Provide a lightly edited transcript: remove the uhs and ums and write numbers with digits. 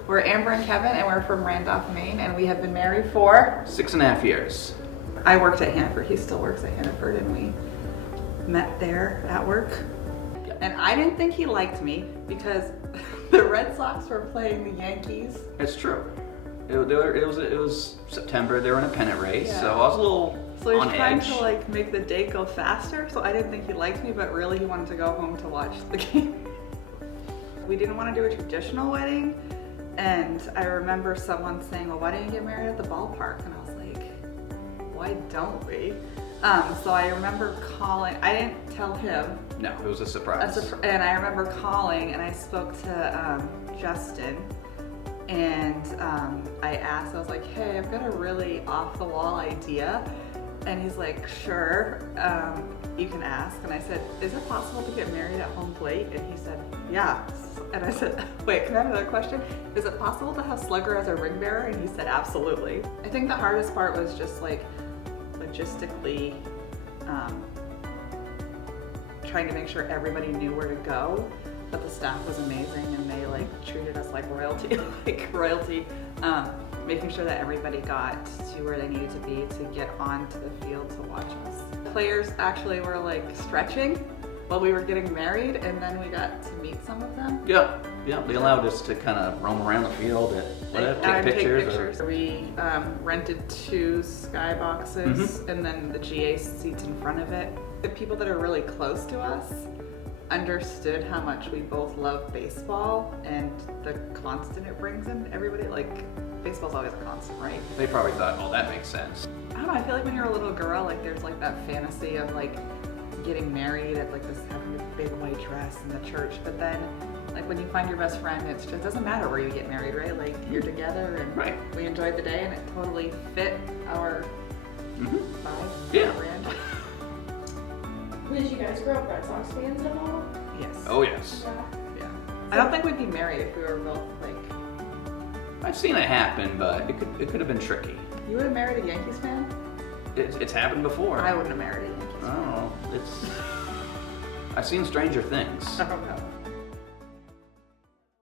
We're Amber and Kevin, and we're from Randolph, Maine, and we have been married for 6.5 years. I worked at Hannaford. He still works at Hannaford, and we met there at work. Yep. And I didn't think he liked me because the Red Sox were playing the Yankees. It's true. It was September. They were in a pennant race, Yeah. so I was a little So he was on trying edge. to like make the day go faster. So I didn't think he liked me, but really he wanted to go home to watch the game. We didn't want to do a traditional wedding, and I remember someone saying, "Well, why didn't you get married at the ballpark?" And I was like, "Why don't we?" So I remember calling. I didn't tell him. No, it was a surprise. And I remember calling, and I spoke to Justin, and I asked. I was like, "Hey, I've got a really off-the-wall idea," and he's like, "Sure, you can ask." And I said, "Is it possible to get married at home plate?" And he said, "Yeah." And I said, "Wait, can I have another question? Is it possible to have Slugger as a ring bearer?" And he said, "Absolutely." I think the hardest part was just like logistically trying to make sure everybody knew where to go, but the staff was amazing and they like treated us like royalty, making sure that everybody got to where they needed to be to get onto the field to watch us. Players actually were like stretching while we were getting married, and then we got to meet some of them. Yeah, they allowed us to kind of roam around the field and take pictures. We rented 2 skyboxes and then the GA seats in front of it. The people that are really close to us understood how much we both love baseball and the constant it brings in everybody. Like, baseball's always a constant, right? They probably thought, oh, that makes sense. I don't know, I feel like when you're a little girl, like there's like that fantasy of like getting married at like this, having this big white dress in the church, but then like when you find your best friend, it just doesn't matter where you get married, right? Like you're together, and right. We enjoyed the day, and it totally fit our vibe. Yeah. Our brand. Did you guys grow up Red Sox fans at all? Yes. Oh yes. Yeah. I don't think we'd be married if we were both like. I've seen it happen, but it could have been tricky. You would have married a Yankees fan? It's happened before. I wouldn't have married a Yankees I fan. don't know. I've seen Stranger Things. I don't know.